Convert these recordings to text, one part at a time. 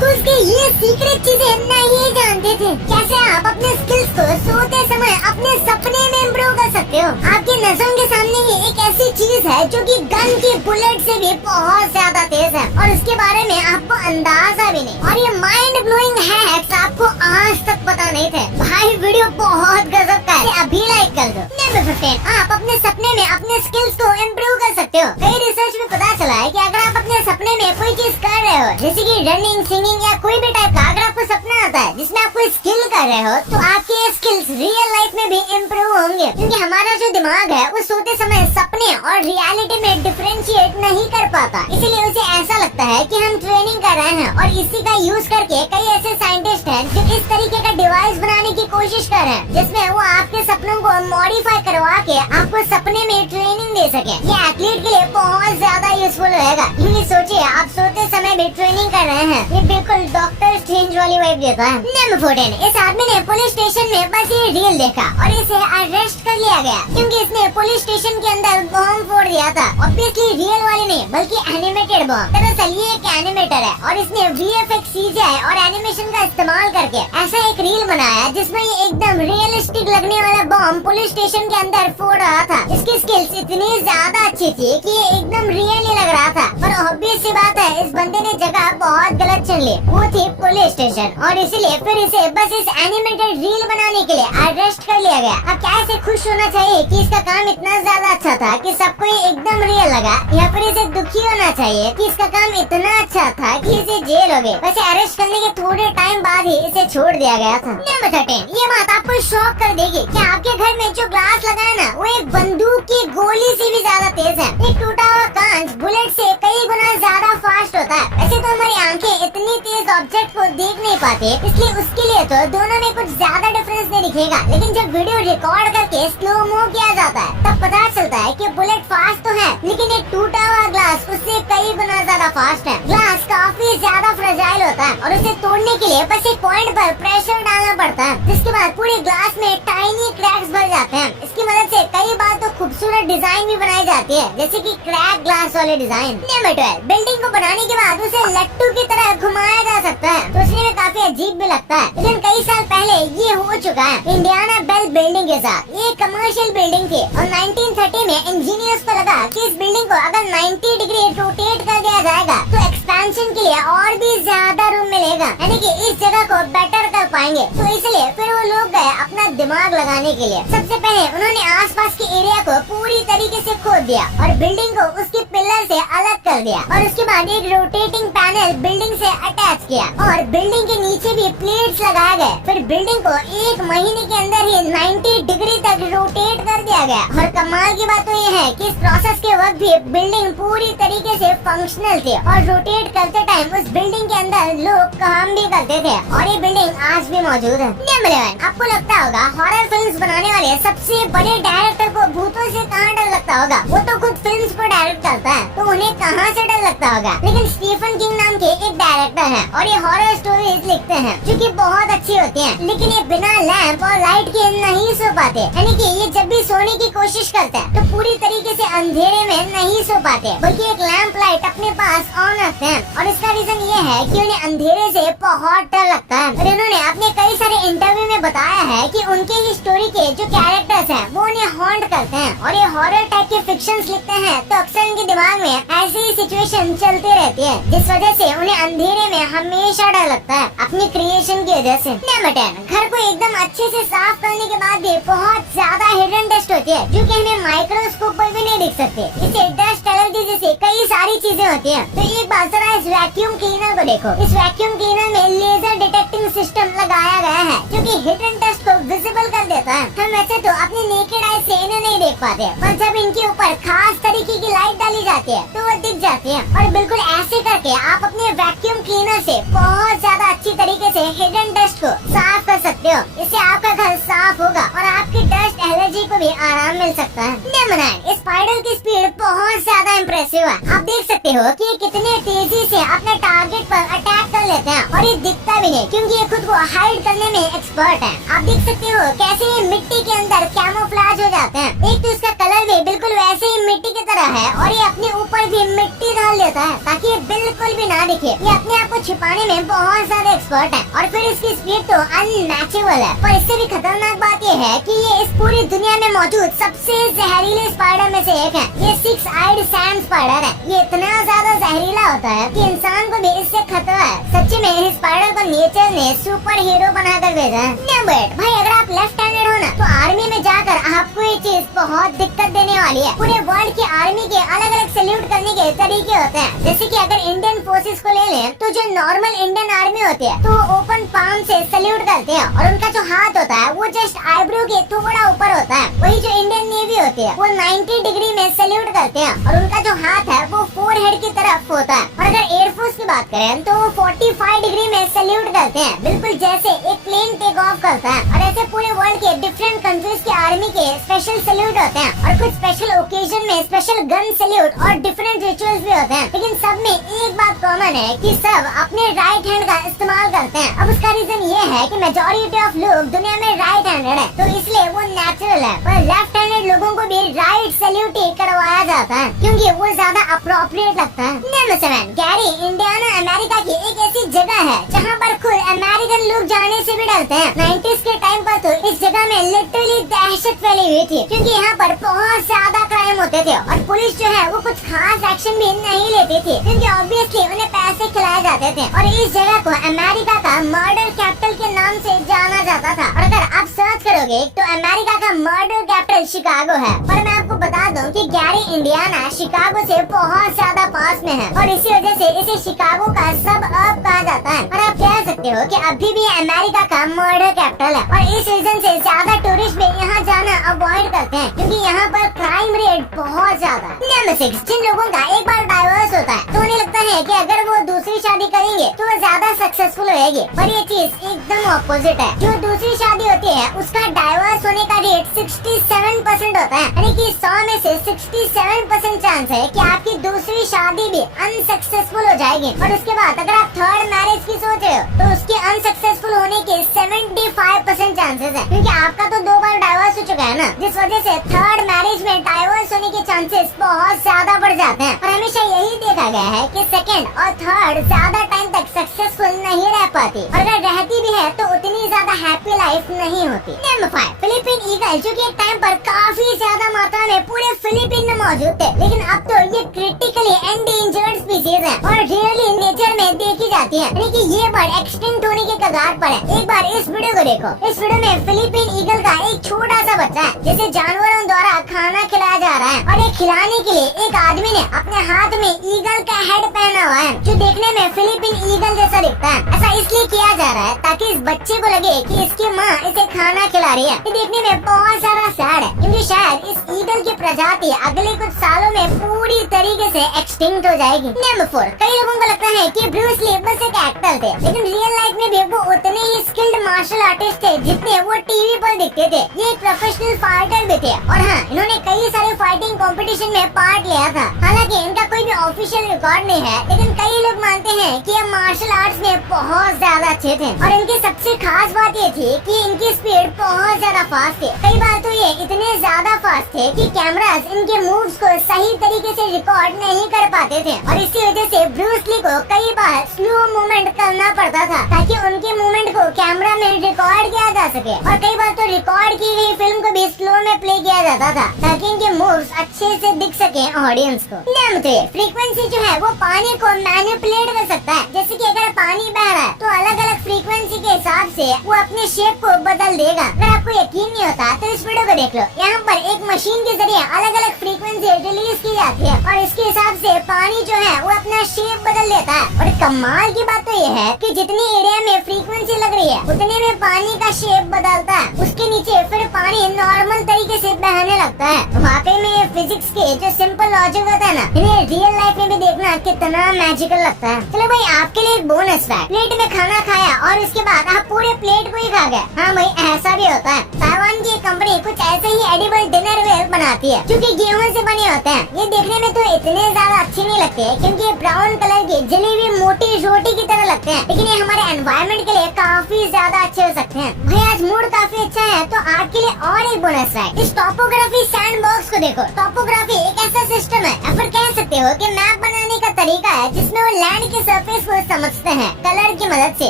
Schools के ये secret चीजें नहीं जानते थे। कैसे आप अपने स्किल्स को सोते समय अपने सपने में इम्प्रूव कर सकते हो। आपकी नजरों के सामने ही एक ऐसी चीज है जो कि गन की बुलेट से भी बहुत ज्यादा तेज है और उसके बारे में आपको अंदाजा भी नहीं। और ये माइंड ब्लोइंग हैक्स आपको आज तक पता नहीं थे। भाई वीडियो बहुत गजब का है, अभी लाइक कर दो। नंबर 15, आप अपने सपने में अपने स्किल्स को इम्प्रूव कर सकते हो। कई रिसर्च में पता चला है कि अगर आप अपने सपने में कोई चीज कर रहे हो, जैसे कि रनिंग, सिंगिंग या कोई भी टाइप का, अगर आपको सपना आता है जिसमें आप कोई स्किल कर रहे हो, तो आपके स्किल्स रियल लाइफ में भी इम्प्रूव होंगे। क्योंकि हमारा जो दिमाग है वो सोते समय सपने और रियलिटी में डिफरेंशिएट नहीं कर पाता, इसीलिए उसे ऐसा लगता है कि हम ट्रेनिंग कर रहे हैं। और इसी का यूज करके कई ऐसे साइंटिस्ट हैं जो इस तरीके का डिवाइस बनाने की कोशिश कर रहे हैं जिसमें वो आपके सपनों को मॉडिफाई करवा के आपको सपने में ट्रेनिंग दे सके। ये एथलीट के लिए बहुत ज्यादा यूजफुल रहेगा। क्योंकि सोचिए, आप सोते समय भी ट्रेनिंग कर रहे हैं, ये बिल्कुल डॉक्टर स्ट्रेंज वाली वाइब देता है। नंबर 14, इस आदमी ने पुलिस स्टेशन में बस ये रील देखा और इसे अरेस्ट कर लिया गया क्योंकि इसने पुलिस स्टेशन के अंदर बॉम्ब फोड़ दिया था। ऑब्वियसली रियल वाली नहीं बल्कि एनिमेटेड बॉम्ब। दरअसल ये एक एनिमेटर है और इसने VFX, CGI और एनिमेशन का इस्तेमाल करके ऐसा एक रील बनाया जिसमें ये एकदम रियलिस्टिक लगने वाला बॉम्ब पुलिस स्टेशन के अंदर फोड़ रहा था। इसकी स्किल्स इतनी ज्यादा अच्छी थी कि ये एकदम रियली लग रहा था। पर ऑब्वियस सी बात है, इस बंदे ने जगह बहुत गलत चुन ली, वो थी पुलिस स्टेशन। और इसीलिए फिर इसे बस इस एनिमेटेड रील बनाने के लिए अरेस्ट कर लिया गया। अब क्या इसे खुश होना चाहिए कि इसका काम इतना ज्यादा अच्छा था कि सबको ये एकदम रियल लगा, या फिर इसे दुखी होना चाहिए कि इसका काम इतना अच्छा था कि इसे जेल हो गई। वैसे अरेस्ट करने के थोड़े टाइम बाद ही इसे छोड़ दिया गया था। नंबर 13, ये बात आपको शॉक कर देगी कि आपके घर में जो ग्लास लगा है ना, वो एक बंदूक की गोली से भी ज्यादा तेज है। एक टूटा हुआ कांच बुलेट से कई गुना ज्यादा फास्ट होता है। वैसे तो हमारी आंखें इतनी तेज ऑब्जेक्ट को देख नहीं पाते, इसलिए उसके लिए तो दोनों में कुछ ज्यादा डिफरेंस नहीं दिखेगा। लेकिन जब वीडियो रिकॉर्ड करके स्लो मो किया जाता है तब पता चलता है कि बुलेट फास्ट तो है, लेकिन एक टूटा हुआ ग्लास उससे कई गुना ज्यादा फास्ट है। ग्लास काफी ज्यादा फ्रेजाइल होता है और उसे तोड़ने के लिए बस एक पॉइंट पर प्रेशर डालना पड़ता है, जिसके बाद पूरे ग्लास में टाइनी क्रैक्स भर जाते हैं। इसकी मदद से कई बार तो खूबसूरत डिजाइन भी बनाई जाती है, जैसे कि क्रैक ग्लास वाले डिजाइन। नंबर 12, बिल्डिंग को बनाने के बाद उसे लट्टू की तरह घुमाया जा सकता है, सोचने में काफी अजीब भी लगता है। लेकिन कई साल पहले ये हो चुका है इंडियाना बेल बिल्डिंग के साथ। ये कमर्शियल बिल्डिंग थी और 1930 में इंजीनियर्स को लगा कि इस बिल्डिंग को अगर 90 डिग्री रोटेट कर दिया जाएगा तो एक्सपेंशन के लिए और भी ज्यादा रूम मिलेगा, यानी कि इस जगह को बेटर कर पाएंगे। तो इसलिए फिर वो लोग गए अपना दिमाग लगाने के लिए। सबसे पहले उन्होंने आसपास के एरिया को पूरी तरीके से खोद दिया और बिल्डिंग को उसके पिलर से अलग कर दिया और उसके बाद एक रोटेटिंग पैनल बिल्डिंग से अटैच किया और बिल्डिंग के नीचे भी प्लेट्स लगाए गए। फिर बिल्डिंग को 1 महीने के अंदर ही 90 डिग्री तक रोटेट कर दिया गया। और कमाल की बात तो ये है कि इस प्रोसेस के वक्त भी बिल्डिंग पूरी तरीके से फंक्शनल थी और रोटेट करते टाइम उस बिल्डिंग के अंदर लोग काम भी करते थे और ये बिल्डिंग आज भी मौजूद है। नंबर 11, आपको लगता होगा हॉरर फिल्म्स बनाने वाले सबसे बड़े डायरेक्टर को भूतों से कहाँ डर लगता होगा। वो तो खुद फिल्म्स को डायरेक्ट करता है, तो उन्हें कहाँ से डर लगता होगा। लेकिन स्टीफन किंग नाम के एक डायरेक्टर हैं और ये हॉरर स्टोरीज लिखते हैं जो कि बहुत अच्छी होती हैं। लेकिन ये बिना लैंप और लाइट के नहीं सो पाते, यानी कि ये जब भी सोने की कोशिश करते हैं तो पूरी तरीके से अंधेरे में नहीं सो पाते, बल्कि एक लैंप लाइट अपने पास ऑन रखते हैं। और इसका रीजन ये है कि उन्हें अंधेरे से बहुत डर लगता है। और इन्होंने अपने कई सारे इंटरव्यू में बताया है कि उनके ही स्टोरी के जो कैरेक्टर्स हैं वो उन्हें हॉन्ट करते हैं और ये हॉरर टाइप के फिक्शंस लिखते हैं तो अक्सर इनके दिमाग में ऐसी ही सिचुएशन चलती रहती है जिस वजह से उन्हें अंधेरे में हमेशा डर लगता है अपनी क्रिएशन की वजह से। नंबर 10, घर को एकदम अच्छे से साफ करने के बाद भी बहुत ज्यादा हिडन डस्ट होती है जो कि हमें माइक्रोस्कोप पर भी नहीं दिख सकते। इसे डस्ट एलर्जी जैसे कई सारी चीजें होती हैं। तो एक बार जरा इस वैक्यूम क्लीनर को देखो। इस वैक्यूम क्लीनर में लेजर डिटेक्टिंग सिस्टम लगाया गया है जो कि हिडन डस्ट को विजिबल कर देता है। हम वैसे तो अपने नेकेड आई से इन्हें नहीं देख पाते, पर जब इनके ऊपर खास तरीके की लाइट डाली जाती है तो वो दिख जाती है। और बिल्कुल ऐसे करके आप अपने वैक्यूम क्लीनर से बहुत ज्यादा अच्छी तरीके से हिडन डस्ट को साफ कर सकते हो। इससे आपका घर साफ होगा और आपकी डस्ट एलर्जी को भी आराम मिल सकता है। नंबर 9, स्पाइडर की स्पीड बहुत ज्यादा इम्प्रेसिव है। आप देख सकते हो कि कितने तेजी से अपने टारगेट पर अटैक कर लेते रहते हैं और ये दिखता भी नहीं क्योंकि ये खुद को हाइड करने में एक्सपर्ट है। आप देख सकते हो कैसे ये मिट्टी के अंदर कैमोफ्लेज हो जाते हैं। एक तो इसका कलर भी बिल्कुल वैसे ही मिट्टी की तरह है और ये अपने ऊपर भी मिट्टी डाल देता है ताकि ये बिल्कुल भी ना दिखे। ये अपने आप को छिपाने में बहुत ज्यादा एक्सपर्ट है और फिर इसकी स्पीड तो अनमैचेबल है। पर इससे भी खतरनाक बात ये है कि ये इस पूरी दुनिया में मौजूद सबसे जहरीले स्पाइडर में से एक है। ये 6 आइड सैंड स्पाइडर है। ये इतना ज्यादा जहरीला होता है कि इंसान को भी इससे खतरा है। सच्ची में इस स्पाइडर को नेचर ने सुपर हीरो बनाकर भेजा है। No, but भाई अगर आप लेफ्ट हैंडेड हो ना तो आर्मी में जाकर आपको ये चीज बहुत दिक्कत देने वाली है। पूरे वर्ल्ड की आर्मी के अलग अलग सैल्यूट करने के तरीके होते हैं। जैसे कि अगर इंडियन फोर्सेस को ले लें तो जो नॉर्मल इंडियन आर्मी होती है तो ओपन पाम से सैल्यूट करते हैं और उनका जो हाथ होता है वो जस्ट आईब्रो के थोड़ा ऊपर होता है। वही जो इंडियन नेवी होती है वो 90 डिग्री में सैल्यूट करते हैं और उनका जो हाथ है वो फोरहेड की तरफ होता है। और अगर एयरफोर्स की बात करें तो वो 45 डिग्री में सैल्यूट करते हैं, बिल्कुल जैसे एक प्लेन टेक ऑफ करता है। और ऐसे पूरे वर्ल्ड के डिफरेंट कंट्रीज के आर्मी के स्पेशल सैल्यूट होते हैं और कुछ स्पेशल ओकेजन में स्पेशल गन सैल्यूट और डिफरेंट रिचुअल्स भी होते हैं। लेकिन सब में एक बात कॉमन है कि सब अपने राइट हैंड का इस्तेमाल करते हैं। अब उसका रीजन ये है कि मेजॉरिटी ऑफ लोग दुनिया में राइट हैंडेड है तो इसलिए वो नेचुरल है। पर लेफ्ट हैंडेड लोगों को भी राइट सैल्यूट करवाया जाता है क्योंकि वो ज्यादा अप्रोप्रिएट लगता है। नंबर 7, गैरी इंडियाना अमेरिका की एक ऐसी जगह है जहाँ पर खुद अमेरिकन लोग जाने से भी डरते हैं। 90s के टाइम पर तो इस जगह में लिटरली दहशत फैली हुई थी क्योंकि यहाँ पर बहुत ज्यादा क्राइम होते थे और पुलिस जो है वो कुछ खास एक्शन भी नहीं लेती थी क्योंकि ऑब्वियसली उन्हें पैसे खिलाए जाते थे। और इस जगह को अमेरिका का मर्डर कैपिटल के नाम से जाना जाता था। और अगर आप सर्च करोगे तो अमेरिका का मर्डर कैपिटल शिकागो है। पर मैं आपको बता दूं कि गैरी इंडियाना शिकागो से बहुत ज्यादा पास में है और इसी वजह से इसे शिकागो का सब अब कहा जाता है। और आप कह सकते हो कि अभी भी अमेरिका का मर्डर कैपिटल है और इस रीजन से ज्यादा टूरिस्ट भी यहाँ जाना अवॉइड करते हैं क्योंकि यहाँ पर क्राइम रेट बहुत ज्यादा है। नंबर 6, जिन लोगों का एक बार डाइवोर्स होता है तो उन्हें लगता है कि अगर वो दूसरी शादी करेंगे तो वो ज्यादा सक्सेसफुल होएगी। पर ये चीज एकदम ऑपोजिट है। जो दूसरी शादी होती है उसका डाइवोर्स होने का रेट 67% होता है, यानी कि 100 में से 67% चांस है कि आपकी दूसरी शादी भी अनसक्सेसफुल हो जाएगी। और उसके बाद अगर आप थर्ड मैरिज की सोच रहे हो तो उसके अनसक्सेसफुल होने के 75% चांसेस है क्योंकि आपका तो 2 बार डाइवोर्स हो चुका है ना, जिस वजह से थर्ड मैरिज में डाइवोर्स होने के चांसेस बहुत ज्यादा बढ़ जाते हैं। और हमेशा यही देखा गया है कि सेकंड और थर्ड ज्यादा टाइम तक सक्सेसफुल नहीं रह पाती और अगर रहती भी है तो उतनी ज्यादा हैप्पी लाइफ नहीं होती। नंबर 5, फिलीपीन ईगल जो कि एक टाइम पर काफी ज्यादा मात्रा में पूरे फिलीपीन में मौजूद थे लेकिन अब तो ये क्रिटिकली एंडेंजर्ड स्पीशीज है और रियली नेचर में देखी जाती है, यानी कि ये बर्ड एक्सटिंक्ट होने के कगार पर है। एक बार इस वीडियो को देखो। इस वीडियो में फिलीपीन ईगल का एक छोटा सा बच्चा है जिसे जानवरों द्वारा खाना खिलाया जा रहा है और ये खिलाने के लिए एक आदमी ने अपने हाथ में ईगल का हेड पहना हुआ है जो देखने में फिलीपीन ईगल जैसा दिखता है। ऐसा इसलिए किया जा रहा है ताकि इस बच्चे को लगे कि इसकी माँ इसे खाना खिला रही है। ये देखने में बहुत ज्यादा सैड है क्योंकि शायद इस ईगल की प्रजाति अगले कुछ सालों में पूरी तरीके से एक्सटिंक्ट हो जाएगी। नंबर 4, कई लोगों को लगता है कि ब्रूस ली बस एक एक्टर थे लेकिन रियल लाइफ में भी वो उतने ही स्किल्ड मार्शल आर्टिस्ट थे जितने वो टीवी पर दिखते थे। ये एक प्रोफेशनल फाइटर भी थे और हाँ, इन्होंने कई सारे फाइटिंग कंपटीशन में पार्ट लिया था। हालांकि इनका कोई भी ऑफिशियल रिकॉर्ड नहीं है लेकिन कई लोग मानते हैं कि ये मार्शल आर्ट्स में बहुत ज्यादा अच्छे थे और इनकी सबसे खास बात ये थी कि इनकी स्पीड बहुत ज्यादा फास्ट थी। कई बार तो ये इतने ज्यादा फास्ट थे कि कैमरास इनके मूव्स को सही तरीके से रिकॉर्ड नहीं कर पाते थे और इसी वजह से ब्रूस ली को कई बार स्लो मूवमेंट करना पड़ता था ताकि उनके मूवमेंट को कैमरा में रिकॉर्ड किया जा सके। और कई बार तो रिकॉर्ड की गई फिल्म को भी स्लो में प्ले किया जाता था ताकि इनके मूव्स अच्छे से दिख सके ऑडियंस को। नंबर 3, फ्रीक्वेंसी जो है वो पानी को मैनिपुलेट कर सकता है। जैसे कि अगर पानी बह रहा है तो अलग अलग फ्रीक्वेंसी के हिसाब से वो अपने शेप को बदल देगा। अगर आपको यकीन नहीं होता तो इस वीडियो को देख लो। यहाँ पर एक मशीन के जरिए अलग अलग फ्रीक्वेंसी रिलीज की जाती है और इसके हिसाब से पानी जो है वो अपना शेप बदल लेता है। और कमाल की बात तो ये है कि जितनी एरिया में फ्रीक्वेंसी लग रही है उतने में पानी का शेप बदलता है। उसके नीचे फिर पानी नॉर्मल तरीके से बहने लगता है। वाकई में ये फिजिक्स के जो सिंपल लॉजिक होता है ना, इन्हें रियल लाइफ में भी देखना कितना मैजिकल लगता है। चलो भाई, आपके लिए एक बोनस फैक्ट। प्लेट में खाना खाया और उसके बाद आप पूरे प्लेट को ही खा गए। हाँ भाई, ऐसा भी होता है। ताइवान की एक कंपनी कुछ ऐसे ही एडिबल डिनर वेयर बनाती है जो कि गेहूं से बने होते हैं। ये देखने में तो इतने ज्यादा अच्छे नहीं लगते क्योंकि ब्राउन कलर की जली हुई मोटी रोटी की तरह तरह लगते हैं, लेकिन ये हमारे एनवायरनमेंट के लिए काफी ज्यादा अच्छे हो सकते हैं। भाई आज मूड काफी अच्छा है, तो आपके लिए और एक बोनस है। इस टॉपोग्राफी सैंड बॉक्स को देखो। टॉपोग्राफी एक ऐसा सिस्टम है या फिर कह सकते हो कि मैप बनाने का तरीका है जिसमें वो लैंड के सरफेस को समझते हैं कलर की मदद से,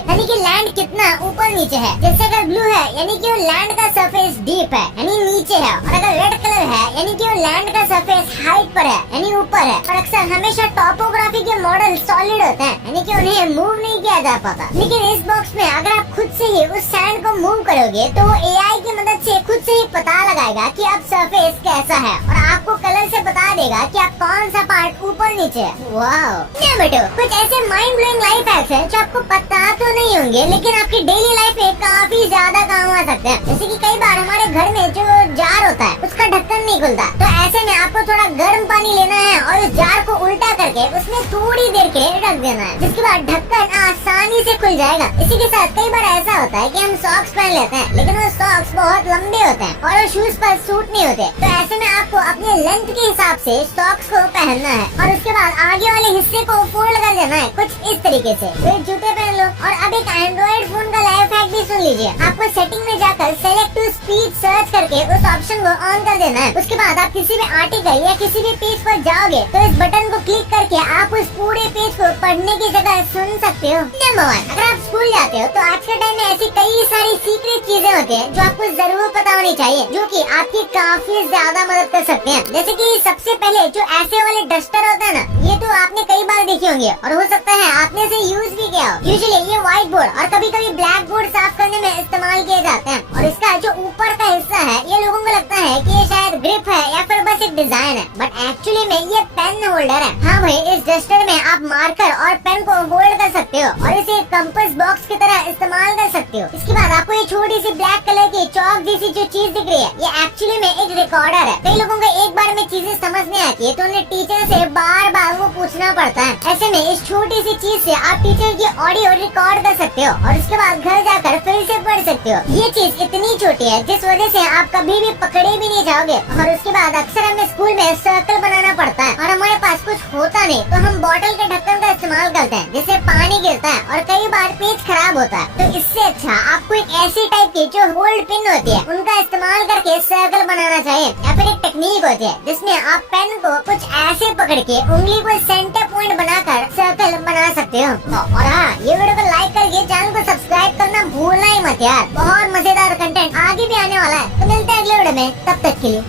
यानी कि लैंड कितना ऊपर नीचे है। जैसे अगर ब्लू है यानी कि वो लैंड का सरफेस डीप है यानी नीचे है, और अगर रेड कलर है यानी कि वो लैंड का सरफेस हाइट पर है यानी ऊपर है। और अक्सर हमेशा टॉपोग्राफी के मॉडल सॉलिड होते हैं यानी कि उन्हें मूव नहीं किया जा पाता, लेकिन इस बॉक्स में अगर आप खुद से ही उस सैंड को मूव करोगे तो वो एआई की मदद से खुद से ही पता लगाएगा कि अब सरफेस कैसा है और आपको कलर से बता देगा कि आप कौन सा पार्ट ऊपर नीचे है। वाह बेटो, कुछ ऐसे माइंड ब्लोइंग लाइफ हैक्स हैं जो आपको पता तो नहीं होंगे, लेकिन आपकी डेली लाइफ में काफी ज्यादा काम आ सकते हैं। जैसे कि कई बार हमारे घर में जो जार होता है उसका ढक्कन नहीं खुलता, तो ऐसे में आपको थोड़ा गर्म पानी लेना है और उस जार को उल्टा करके उसमें थोड़ी देर के रख देना है, जिसके बाद ढक्कन आसानी से खुल जाएगा। इसी के साथ कई बार ऐसा होता है कि हम सॉक्स पहन लेते हैं, लेकिन वो सॉक्स बहुत लंबे होते हैं और वो शूज पर सूट नहीं होते, तो ऐसे में आपको अपने लेंथ के हिसाब से सॉक्स को पहनना है और उसके बाद आगे वाले हिस्से को फोल्ड कर देना है कुछ इस तरीके से। फिर जूते पहन लो। और अब एक एंड्रॉइड फोन का लाइफ हैक भी सुन लीजिए। आपको सेटिंग में जाकर सेलेक्ट टू स्पीच सर्च करके उस ऑप्शन को ऑन कर देना है। उसके बाद आप किसी भी आर्टिकल या किसी भी पेज पर जाओगे तो इस बटन को क्लिक करके आप उस पूरे पेज को पढ़ने की जगह सुन सकते हो। नंबर 1, अगर आप स्कूल जाते हो तो आज के टाइम में ऐसी कई सारी सीक्रेट चीजें होती हैं जो आपको जरूर पता होनी चाहिए, जो कि आपकी काफी ज्यादा मदद कर सकते हैं। जैसे कि सबसे पहले जो ऐसे वाले डस्टर होता है ना, ये तो आपने कई बार देखे होंगे और हो सकता है आपने इसे यूज भी किया हो। यूजुअली ये व्हाइट बोर्ड और कभी कभी ब्लैक बोर्ड साफ करने में इस्तेमाल किए जाते हैं, और इसका जो ऊपर का हिस्सा है ये लोगों को लगता है कि ये शायद ग्रिप है या फिर बस एक डिजाइन है, बट एक्चुअली में ये पेन होल्डर है। हाँ भाई, इस डस्टर में आप मार्कर और पेन को होल्ड कर सकते हो और इसे कंपास बॉक्स की तरह इस्तेमाल कर सकते हो। इसके बाद आपको ये छोटी सी ब्लैक कलर की चौक जैसी जो चीज दिख रही है, ये एक्चुअली में एक रिकॉर्डर है। कई लोगों को एक बार में चीजें समझ नहीं आती है, तो उन्हें टीचर से बार बार वो पूछना पड़ता है। ऐसे में इस छोटी सी चीज से आप टीचर की ऑडियो रिकॉर्ड कर सकते हो और उसके बाद घर जाकर फिर से पढ़ सकते हो। ये चीज इतनी छोटी है जिस वजह से आप कभी भी पकड़े भी नहीं जाओगे। और उसके बाद अक्सर हमें स्कूल में सर्कल बनाना पड़ता है और हमारे पास कुछ होता नहीं, तो हम बॉटल के ढक्कन का इस्तेमाल करते हैं जिससे पानी गिरता है और कई बार पेज खराब होता है। तो इससे अच्छा आपको एक ऐसी टाइप की जो होल्ड पिन होती है उनका इस्तेमाल करके सर्कल बनाना चाहिए, या फिर एक टेक्निक होती है जिसमें आप पेन को कुछ ऐसे पकड़ के उंगली को सेंटर पॉइंट बनाकर सर्कल बना सकते हो। और हाँ, ये वीडियो को लाइक करके चैनल को सब्सक्राइब करना भूलना ही मत यार। बहुत मजेदार कंटेंट आगे भी आने वाला है, तो मिलते हैं अगले वीडियो में, तब तक के लिए।